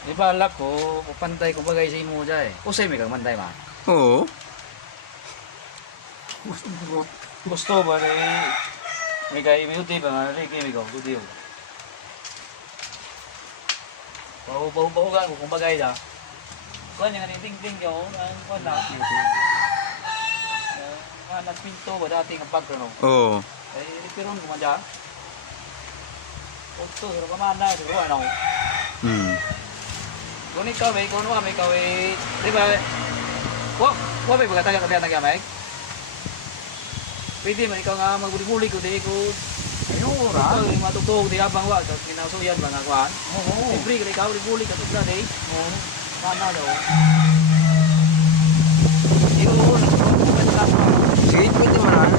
Di balak ko, pantay ko bagay sa imo dyan eh. Usay may kang pantay ma. Oo. Gusto ba na may kay minuti ba nga rin may kang gudiyo. Bahu-bahu-bahugan ko kung bagay na. Kuhan yung ting-ting ko, kuhan na. Nagpinto ba dati ng pagkano? Oo. Ay, itiron ko man dyan. Punto, pero kamana, siguro ano. Kung ikaw may, kung ano may ikaw eh, di ba, wala may pagkataga kami ang nagyamay? Pwede man ikaw nga magbuli-buli ko, di ko, Ayun, ra. ikaw yung matutog, di abang wag, kinasuyan ba nga kuhan? Oo. Siyempre, kaya ikaw, buli-buli ka, tugla, di. Oo. Sana daw. Hindi ko, nagpapagkataga. Sige, pwede man.